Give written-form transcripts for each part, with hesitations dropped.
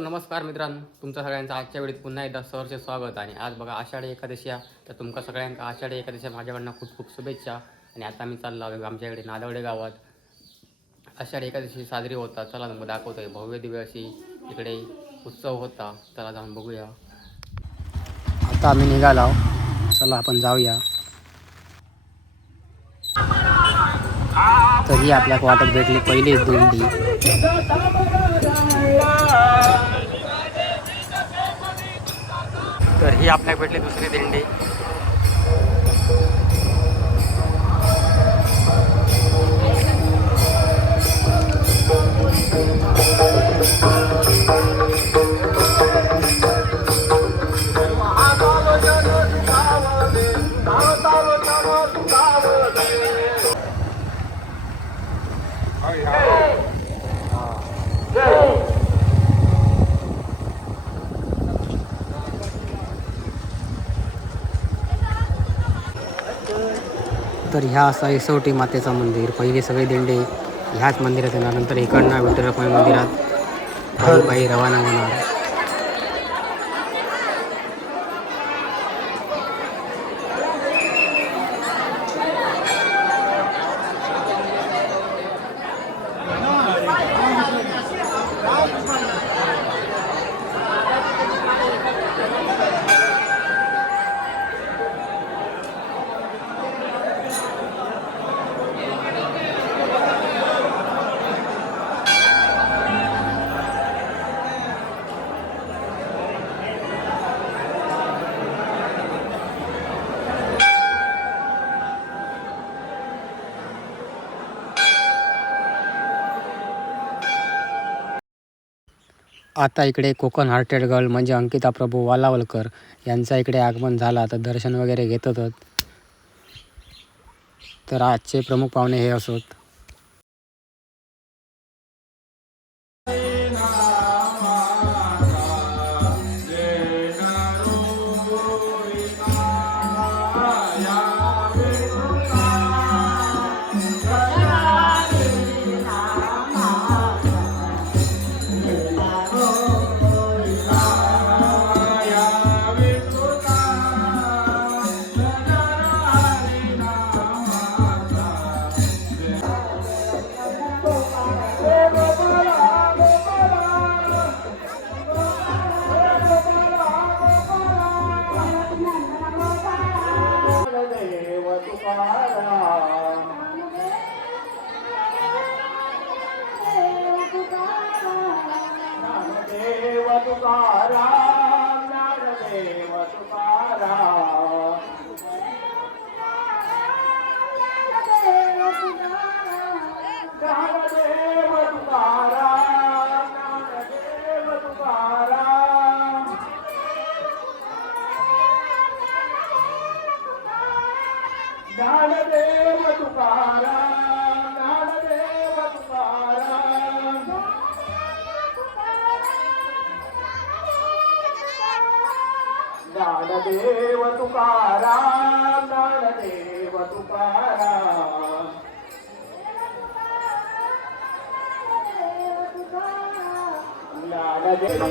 नमस्कार मित्रांनो, तुमचं सगळ्यांचं आजच्या वेळेत पुन्हा एकदा सहर्ष स्वागत. आणि आज बघा आषाढी एकादशी आहे, तर तुमका सगळ्यांका आषाढी एकादशी माझ्याकडनं खूप खूप शुभेच्छा. आणि आता मी चाललो आलो आमच्याकडे नादवडे गावात आषाढी एकादशी साजरी होता. चला मग दाखवतोय भव्य दिव्य अशी इकडे उत्सव होता. चला जाऊन बघूया. आता आम्ही निघालो, चला आपण जाऊया. तरी आपल्याक वाटत भेटली पहिली दिंडी. तर ही आपल्याला भेटली दुसरी दिंडी. तर ह्या असा इसवटी मातेचं मंदिर. पहिले सगळे दिंडे ह्याच मंदिरात येणार, नंतर इकडनं विठ्ठल रखुमाई मंदिरात पायी रवाना होणार. आता इकडे कोकण हार्टेड गर्ल म्हणजे अंकिता प्रभू वालावलकर यांचा इकडे आगमन झाला. तर दर्शन वगैरे घेत होतं. तर आजचे प्रमुख पाहुणे हे असोत. ज्ञानदेव तुकाराम, ज्ञानदेव तुकाराम, ज्ञानदेव तुकाराम, ज्ञानदेव तुकाराम, ज्ञानदेव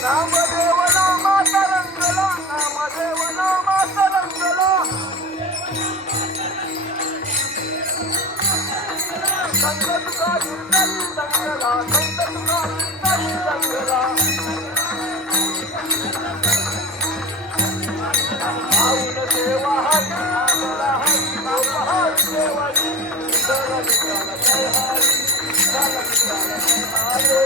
नामदेव नामाचा रंगला, नामदेव नामाचा रंगला. संत तुका विठ्ठल रंगला, संत तुका विठ्ठल रंगला. आऊन देवा हरी, आमला हरी, नाम हरी देवाची. विठ्ठल विठ्ठल जय हरी, विठ्ठल विठ्ठल जय हरी.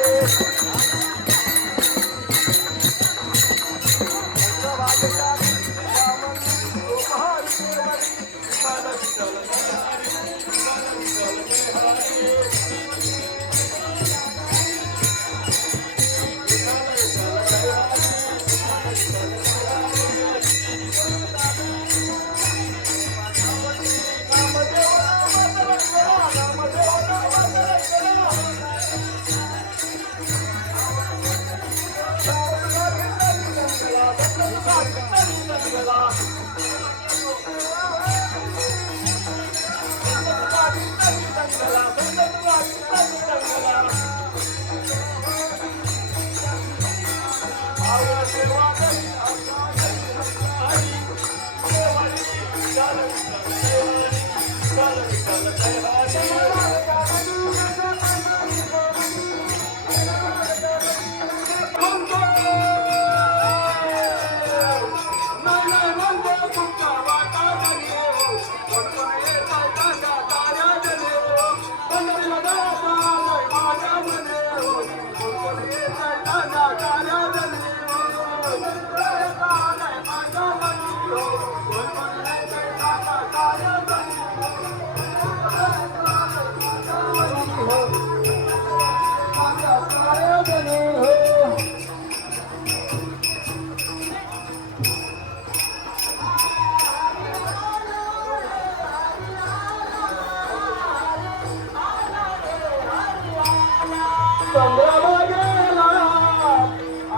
चंद्रभागेला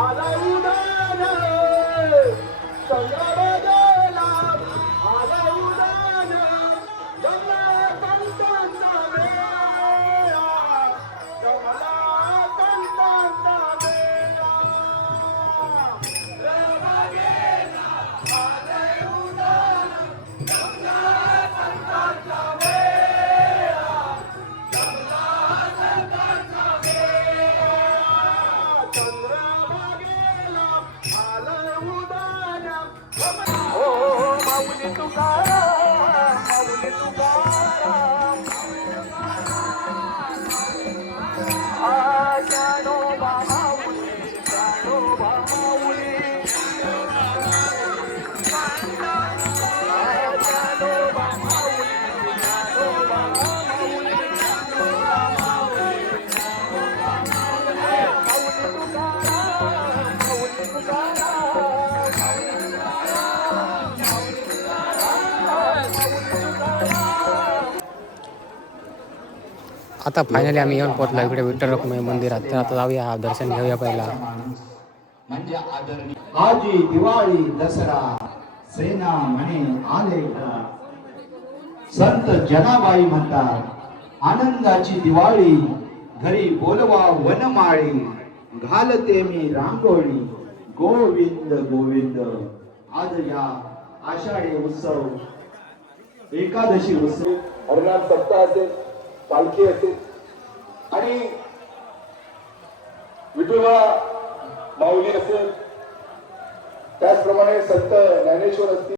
आला उदान, चंद्रभागेला आला उदान. कमला कंटांचा मेळा, कमला कंटांचा मेळा. चंद्रभागेला आला उदान, कमला कंटांचा मेळा, कमला कंटांचा मेळा. चंद्रभागेला आलं उदान. हो माऊली तुकाराम, माऊली तुकाराम. ज्ञानोबा माऊली, ज्ञानोबा माऊली. ज्ञानोबा माऊली, ज्ञानोबा माऊली. माऊली तुकाराम, माऊली तुकाराम. आता फायनली आम्ही येऊन पोहोचलो इकडे विठ्ठल रखुमाई मंदिरात. तर आता जाऊया, दर्शन घेऊया पहिला. म्हणजे आजी दिवाळी दसरा सेना म्हणे आले घरा. संत जनाबाई म्हणतात आनंदाची दिवाळी, घरी बोलवा वनमाळी, घालते मी रांगोळी. गोविंद गोविंद. आज या आषाढी उत्सव, एकादशी उत्सव, हरिनाम सप्ताह असेल, पालखी असेल आणि विठोबा माऊली असेल, त्याचप्रमाणे संत ज्ञानेश्वर असतील.